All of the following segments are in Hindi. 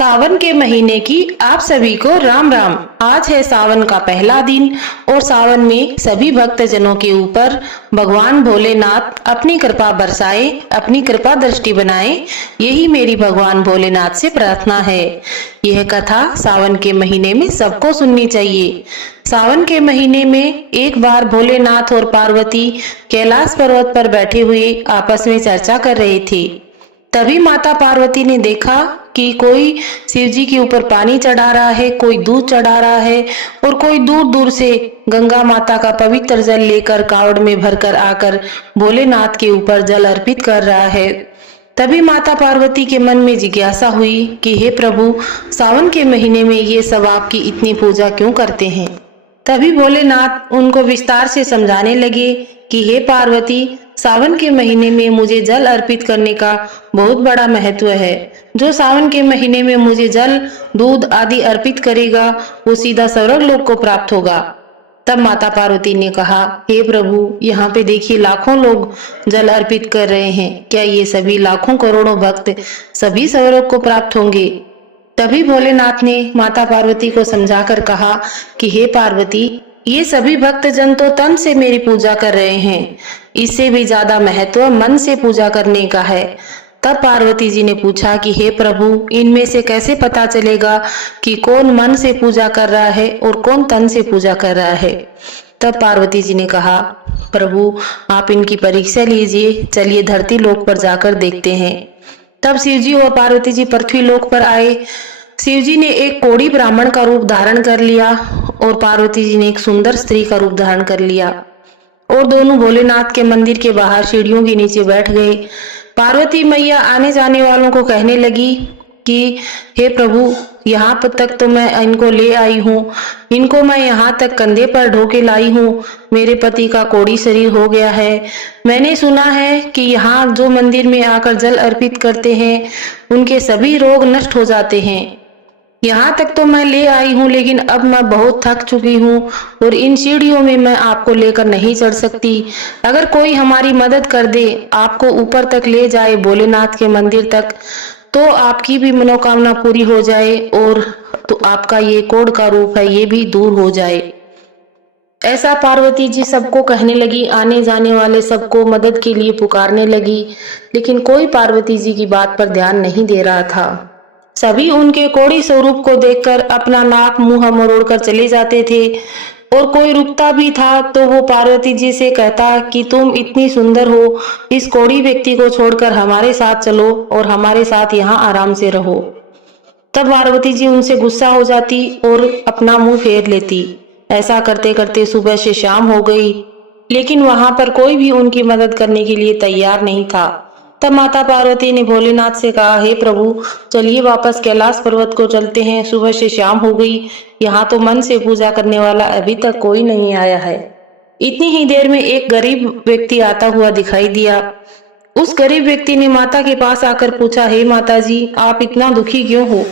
सावन के महीने की आप सभी को राम राम। आज है सावन का पहला दिन और सावन में सभी भक्त जनों के ऊपर भगवान भोलेनाथ अपनी कृपा बरसाए, अपनी कृपा दृष्टि बनाए, यही मेरी भगवान भोलेनाथ से प्रार्थना है। यह कथा सावन के महीने में सबको सुननी चाहिए। सावन के महीने में एक बार भोलेनाथ और पार्वती कैलाश पर्वत पर बैठे हुए आपस में चर्चा कर रहे थे। तभी माता पार्वती ने देखा कि कोई शिव जी के ऊपर पानी चढ़ा रहा है, कोई दूध चढ़ा रहा है और कोई दूर दूर से गंगा माता का पवित्र जल लेकर कावड़ में भरकर आकर भोलेनाथ के ऊपर जल अर्पित कर रहा है। तभी माता पार्वती के मन में जिज्ञासा हुई कि हे प्रभु, सावन के महीने में ये सब आपकी इतनी पूजा क्यों करते हैं। तभी भोलेनाथ उनको विस्तार से समझाने लगे कि हे पार्वती, सावन के महीने में मुझे जल अर्पित करने का बहुत बड़ा महत्व है। जो सावन के महीने में मुझे जल, दूध आदि अर्पित करेगा वो सीधा स्वर्ग लोक को प्राप्त होगा। तब माता पार्वती ने कहा, हे प्रभु, यहाँ पे देखिए लाखों लोग जल अर्पित कर रहे हैं, क्या ये सभी लाखों करोड़ों भक्त सभी स्वर्ग को प्राप्त होंगे। तभी भोलेनाथ ने माता पार्वती को समझाकर कहा कि हे पार्वती, ये सभी भक्त जन तो तन से मेरी पूजा कर रहे हैं, इससे भी ज्यादा महत्व मन से पूजा करने का है। तब पार्वती जी ने पूछा कि हे प्रभु, इनमें से कैसे पता चलेगा कि कौन मन से पूजा कर रहा है और कौन तन से पूजा कर रहा है। तब पार्वती जी ने कहा, प्रभु आप इनकी परीक्षा लीजिए, चलिए धरती लोक पर जाकर देखते हैं। तब शिव जी और पार्वती जी पृथ्वी लोक पर आए। शिव जी ने एक कोढ़ी ब्राह्मण का रूप धारण कर लिया और पार्वती जी ने एक सुंदर स्त्री का रूप धारण कर लिया और दोनों भोलेनाथ के मंदिर के बाहर सीढ़ियों के नीचे बैठ गए। पार्वती मैया आने जाने वालों को कहने लगी कि हे प्रभु, यहाँ पर तक तो मैं इनको ले आई हूँ, इनको मैं यहाँ तक कंधे पर ढोके लाई हूँ। मेरे पति का कोढ़ी शरीर हो गया है। मैंने सुना है कि यहाँ जो मंदिर में आकर जल अर्पित करते हैं उनके सभी रोग नष्ट हो जाते हैं। यहाँ तक तो मैं ले आई हूँ, लेकिन अब मैं बहुत थक चुकी हूँ और इन सीढ़ियों में मैं आपको लेकर नहीं चढ़ सकती। अगर कोई हमारी मदद कर दे, आपको ऊपर तक ले जाए भोलेनाथ के मंदिर तक, तो आपकी भी मनोकामना पूरी हो जाए और तो आपका ये कोढ़ का रूप है ये भी दूर हो जाए। ऐसा पार्वती जी सबको कहने लगी, आने जाने वाले सबको मदद के लिए पुकारने लगी, लेकिन कोई पार्वती जी की बात पर ध्यान नहीं दे रहा था। सभी उनके कोढ़ी स्वरूप को देखकर अपना नाक मुंह मरोड़ कर चले जाते थे और कोई रुकता भी था तो वो पार्वती जी से कहता कि तुम इतनी सुंदर हो, इस कोढ़ी व्यक्ति को छोड़कर हमारे साथ चलो और हमारे साथ यहाँ आराम से रहो। तब पार्वती जी उनसे गुस्सा हो जाती और अपना मुंह फेर लेती। ऐसा करते करते सुबह से शाम हो गई, लेकिन वहां पर कोई भी उनकी मदद करने के लिए तैयार नहीं था। तब माता पार्वती ने भोलेनाथ से कहा, हे प्रभु, चलिए वापस कैलाश पर्वत को चलते हैं, सुबह से शाम हो गई, यहाँ तो मन से पूजा करने वाला अभी तक कोई नहीं आया है। इतनी ही देर में एक गरीब व्यक्ति आता हुआ दिखाई दिया। उस गरीब व्यक्ति ने माता के पास आकर पूछा, हे माता जी, आप इतना दुखी क्यों हो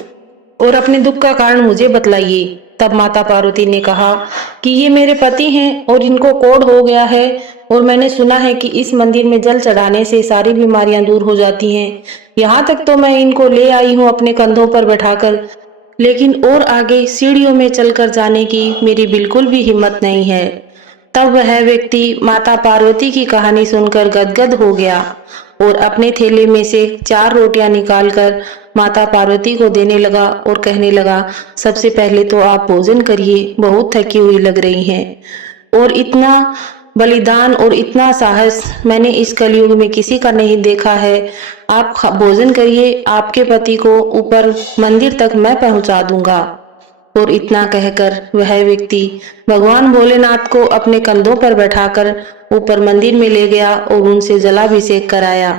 और अपने दुख का कारण मुझे बतलाइए। तब माता पार्वती ने कहा कि ये मेरे पति हैं और इनको कोढ़ हो गया है और मैंने सुना है कि इस मंदिर में जल चढ़ाने से सारी बीमारियां दूर हो जाती हैं। यहाँ तक तो मैं इनको ले आई हूँ अपने कंधों पर बैठाकर, लेकिन और आगे सीढ़ियों में चलकर जाने की मेरी बिल्कुल भी हिम्मत नहीं है। तब वह व्यक्ति माता पार्वती की कहानी सुनकर गदगद हो गया और अपने थैले में से 4 रोटियां निकालकर माता पार्वती को देने लगा और कहने लगा, सबसे पहले तो आप भोजन करिए, बहुत थकी हुई लग रही हैं और इतना बलिदान और इतना साहस मैंने इस कलयुग में किसी का नहीं देखा है। आप भोजन करिए, आपके पति को ऊपर मंदिर तक मैं पहुंचा दूंगा। और इतना कहकर वह व्यक्ति भगवान भोलेनाथ को अपने कंधों पर बैठाकर ऊपर मंदिर में ले गया और उनसे जलाभिषेक कराया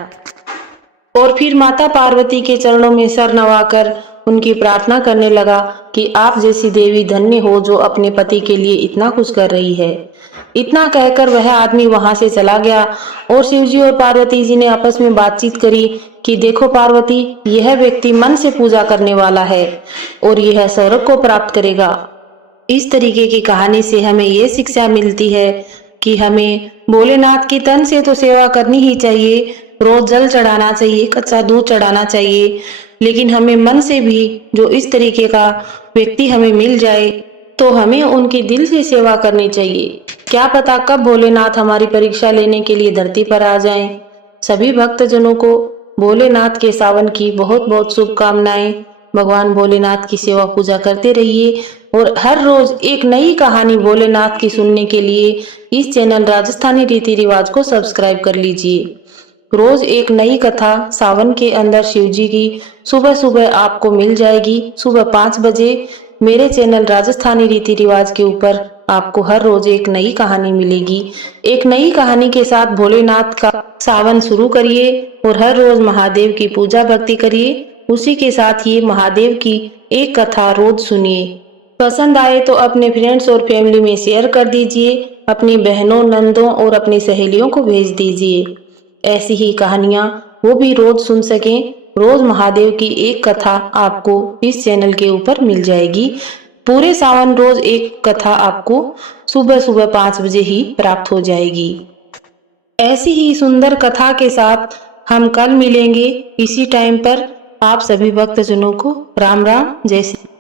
और फिर माता पार्वती के चरणों में सर नवाकर उनकी प्रार्थना करने लगा कि आप जैसी देवी धन्य हो जो अपने पति के लिए इतना कुछ कर रही है। इतना कहकर वह आदमी वहां से चला गया और शिवजी और पार्वती जी ने आपस में बातचीत करी कि देखो पार्वती, यह व्यक्ति मन से पूजा करने वाला है और यह स्वर्ग को प्राप्त करेगा। इस तरीके की कहानी से हमें ये शिक्षा मिलती है कि हमें भोलेनाथ की तन से तो सेवा करनी ही चाहिए, रोज जल चढ़ाना चाहिए, कच्चा दूध चढ़ाना चाहिए लेकिन हमें मन से भी जो इस तरीके का व्यक्ति हमें मिल जाए तो हमें उनकी दिल से सेवा करनी चाहिए। क्या पता कब भोलेनाथ हमारी परीक्षा लेने के लिए धरती पर आ जाएं। सभी भक्तजनों को भोलेनाथ के सावन की बहुत बहुत शुभकामनाएं। भगवान भोलेनाथ की सेवा पूजा करते रहिए और हर रोज एक नई कहानी भोलेनाथ की सुनने के लिए इस चैनल राजस्थानी रीति रिवाज को सब्सक्राइब कर लीजिए। रोज एक नई कथा सावन के अंदर शिव जी की सुबह सुबह आपको मिल जाएगी। सुबह 5 बजे मेरे चैनल राजस्थानी रीति रिवाज के ऊपर आपको हर रोज एक नई कहानी मिलेगी। एक नई कहानी के साथ भोलेनाथ का सावन शुरू करिए और हर रोज महादेव की पूजा भक्ति करिए। उसी के साथ ये महादेव की एक कथा रोज सुनिए। पसंद आए तो अपने फ्रेंड्स और फैमिली में शेयर कर दीजिए। अपनी बहनों, नंदों और अपनी सहेलियों को भेज दीजिए। ऐसी ही कहानियां वो भी रोज सुन सकें। रोज महादेव की एक कथा आपको इस चैनल के ऊपर मिल जाएगी। पूरे सावन रोज एक कथा आपको सुबह सुबह 5 बजे ही प्राप्त हो जाएगी। ऐसी ही सुंदर कथा के साथ हम कल मिलेंगे इसी टाइम पर। आप सभी भक्तजनों को राम राम, जय श्री।